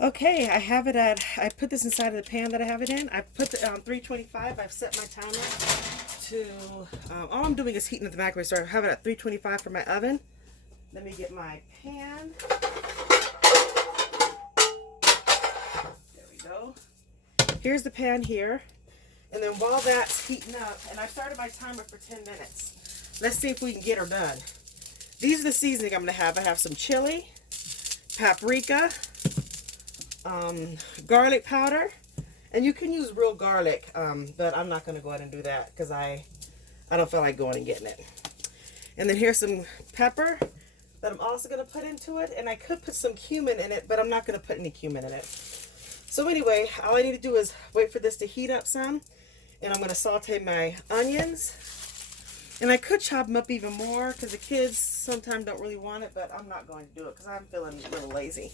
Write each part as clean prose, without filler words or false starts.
Okay, I have it at, I put this inside of the pan that I have it in. I put it on 325. I've set my timer to, all I'm doing is heating up the microwave, so I have it at 325 for my oven. Let me get my pan. There we go. Here's the pan here. And then while that's heating up, and I've started my timer for 10 minutes. Let's see if we can get her done. These are the seasoning I'm going to have. I have some chili, paprika, garlic powder, and you can use real garlic, but I'm not going to go ahead and do that because I don't feel like going and getting it. And then here's some pepper that I'm also going to put into it, and I could put some cumin in it, but I'm not going to put any cumin in it. So anyway, all I need to do is wait for this to heat up some, and I'm going to saute my onions. And I could chop them up even more because the kids sometimes don't really want it, but I'm not going to do it because I'm feeling a little lazy.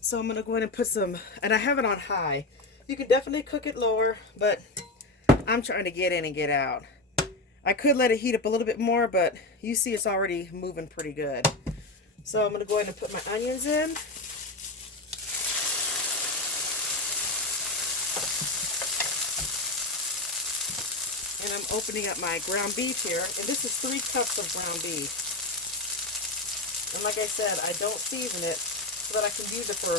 So I'm going to go ahead and put some, and I have it on high. You can definitely cook it lower, but I'm trying to get in and get out. I could let it heat up a little bit more, but you see it's already moving pretty good. So I'm going to go ahead and put my onions in. And I'm opening up my ground beef here, and this is 3 cups of ground beef. And like I said, I don't season it so that I can use it for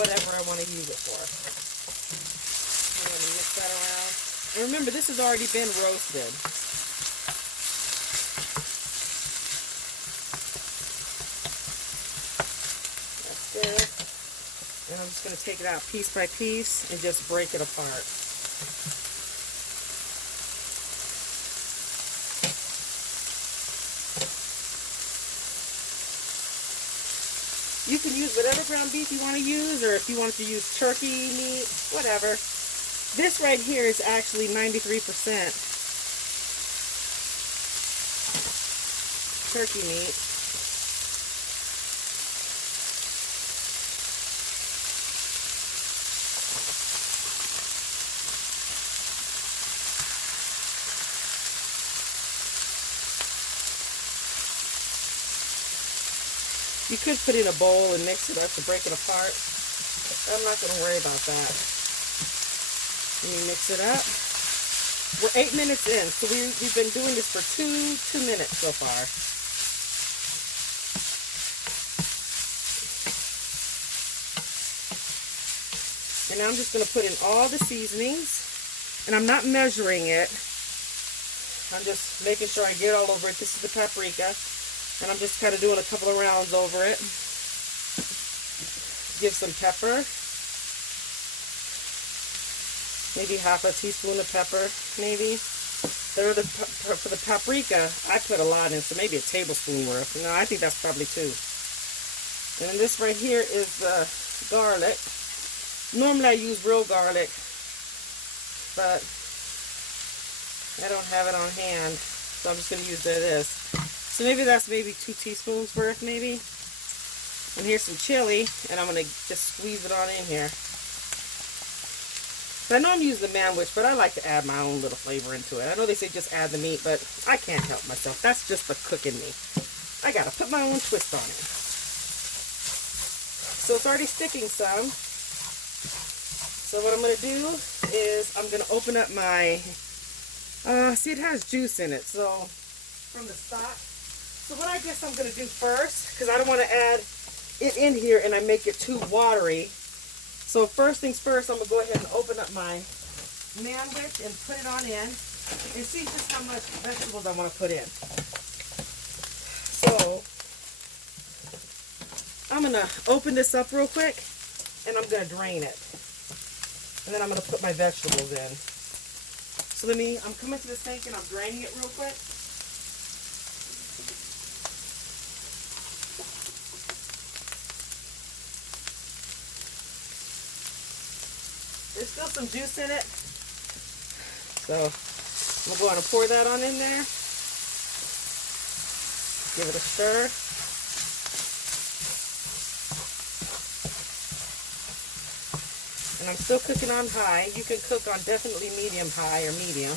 whatever I want to use it for. I'm going to mix that around. And remember, this has already been roasted. That's good. And I'm just going to take it out piece by piece and just break it apart. You can use whatever ground beef you want to use, or if you want to use turkey meat, whatever. This right here is actually 93% turkey meat. You could put it in a bowl and mix it up to break it apart. I'm not going to worry about that. Let me mix it up. We're 8 minutes in, so we've been doing this for two minutes so far. And now I'm just going to put in all the seasonings. And I'm not measuring it. I'm just making sure I get all over it. This is the paprika. And I'm just kind of doing a couple of rounds over it. Give some pepper. Maybe half a teaspoon of pepper, maybe. For the paprika, I put a lot in, so maybe a tablespoon worth. No, I think that's probably 2. And then this right here is the garlic. Normally I use real garlic, but I don't have it on hand, so I'm just going to use this. So maybe that's maybe 2 teaspoons worth, maybe. And here's some chili, and I'm going to just squeeze it on in here. So I know I'm using the Manwich, but I like to add my own little flavor into it. I know they say just add the meat, but I can't help myself. That's just the cooking me. I got to put my own twist on it. So it's already sticking some. So what I'm going to do is I'm going to open up my, see, it has juice in it, so from the stock. So what I guess I'm going to do first, because I don't want to add it in here and I make it too watery. So first things first, I'm going to go ahead and open up my Manwich and put it on in and see just how much vegetables I want to put in. So I'm going to open this up real quick and I'm going to drain it. And then I'm going to put my vegetables in. So I'm coming to the sink and I'm draining it real quick. There's still some juice in it. So I'm going to pour that on in there. Give it a stir. And I'm still cooking on high. You can cook on definitely medium high or medium.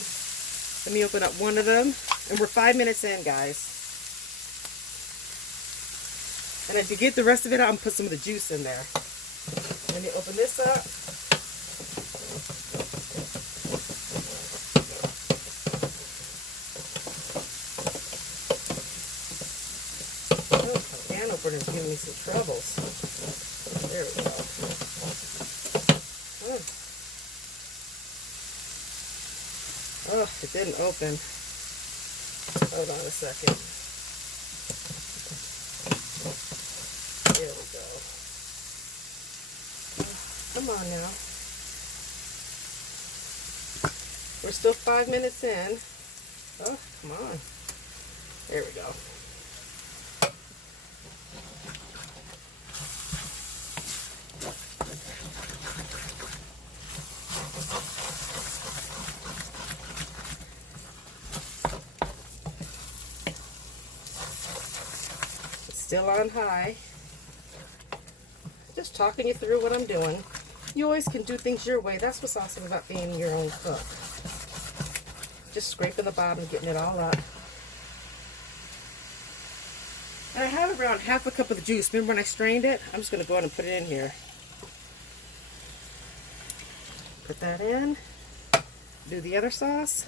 Let me open up one of them. And we're 5 minutes in, guys. And to get the rest of it out, I'm going to put some of the juice in there. Let me open this up. Oh, my can opener is giving me some troubles. There we go. Oh, it didn't open. Hold on a second. There we go. Come on now. We're still 5 minutes in. Oh, come on. There we go. Still on high. Just talking you through what I'm doing. You always can do things your way. That's what's awesome about being your own cook. Just scraping the bottom, getting it all up. And I have around half a cup of the juice. Remember when I strained it? I'm just going to go ahead and put it in here. Put that in. Do the other sauce.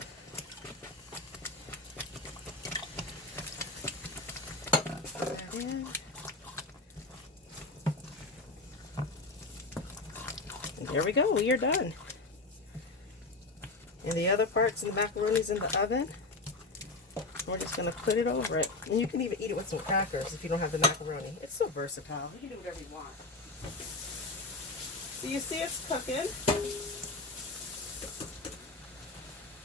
In. And there we go, we are done. And the other parts of the macaroni's in the oven. We're just gonna put it over it. And you can even eat it with some crackers if you don't have the macaroni. It's so versatile. You can do whatever you want. So you see it's cooking.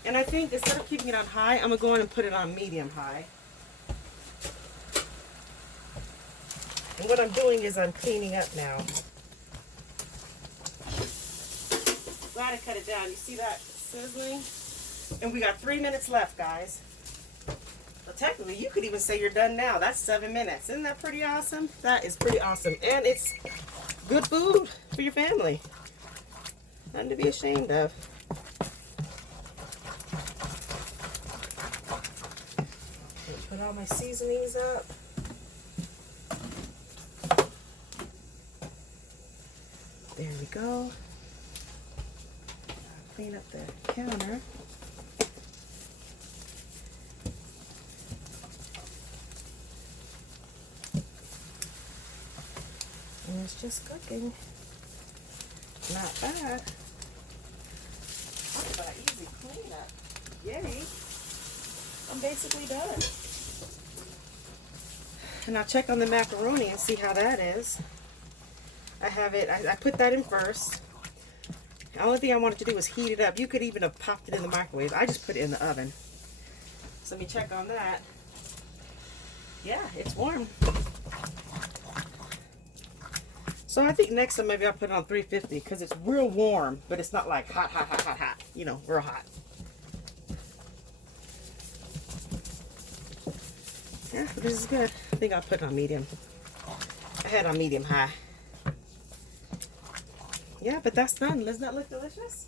And I think instead of keeping it on high, I'm gonna go in and put it on medium high. And what I'm doing is I'm cleaning up now. Glad I cut it down. You see that sizzling? And we got 3 minutes left, guys. So technically, you could even say you're done now. That's 7 minutes. Isn't that pretty awesome? That is pretty awesome. And it's good food for your family. Nothing to be ashamed of. Put all my seasonings up. There we go. Clean up the counter. And it's just cooking. Not bad. Talk about easy cleanup. Yay. I'm basically done. And I'll check on the macaroni and see how that is. I have it, I put that in first. The only thing I wanted to do was heat it up. You could even have popped it in the microwave. I just put it in the oven. So let me check on that. Yeah, it's warm. So I think next time maybe I'll put it on 350 because it's real warm, but it's not like hot, hot, hot, hot, hot. You know, real hot. Yeah, this is good. I think I'll put it on medium. I had it on medium high. Yeah, but that's done. Doesn't that look delicious?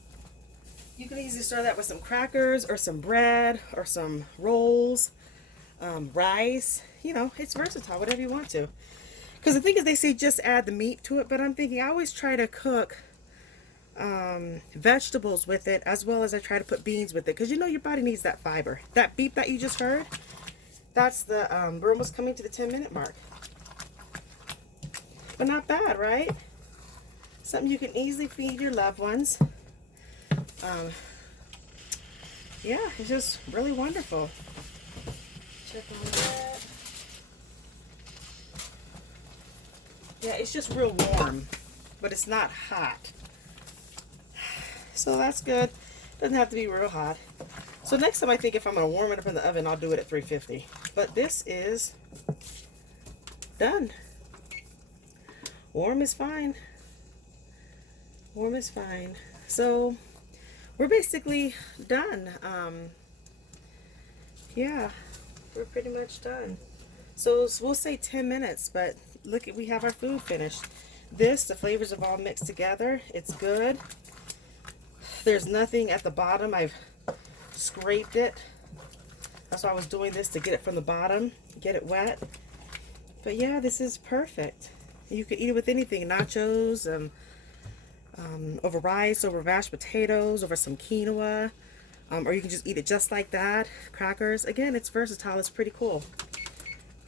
You can easily serve that with some crackers or some bread or some rolls, rice. You know, it's versatile, whatever you want to. Because the thing is, they say just add the meat to it, but I'm thinking I always try to cook vegetables with it as well as I try to put beans with it. Because you know your body needs that fiber. That beep that you just heard, that's the, we're almost coming to the 10-minute mark. But not bad, right? Something you can easily feed your loved ones. Yeah, it's just really wonderful. Check on that. Yeah, it's just real warm, but it's not hot. So that's good. Doesn't have to be real hot. So next time I think if I'm going to warm it up in the oven, I'll do it at 350. But this is done. Warm is fine. Warm is fine. So we're basically done. Yeah, we're pretty much done. So we'll say 10 minutes, but look, we have our food finished. This, the flavors have all mixed together. It's good. There's nothing at the bottom. I've scraped it. That's why I was doing this, to get it from the bottom, get it wet. But yeah, this is perfect. You could eat it with anything, nachos, over rice, over mashed potatoes, over some quinoa. Or you can just eat it just like that. Crackers. Again, it's versatile. It's pretty cool.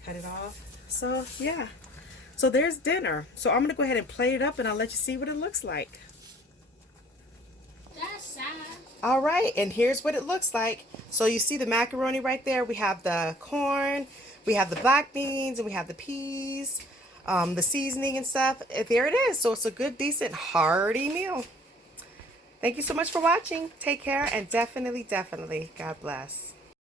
Cut it off. So, yeah. So there's dinner. So I'm going to go ahead and plate it up and I'll let you see what it looks like. That's sad. All right, and here's what it looks like. So you see the macaroni right there. We have the corn, we have the black beans, and we have the peas, the seasoning and stuff. There it is. So it's a good, decent, hearty meal. Thank you so much for watching. Take care, and definitely, God bless.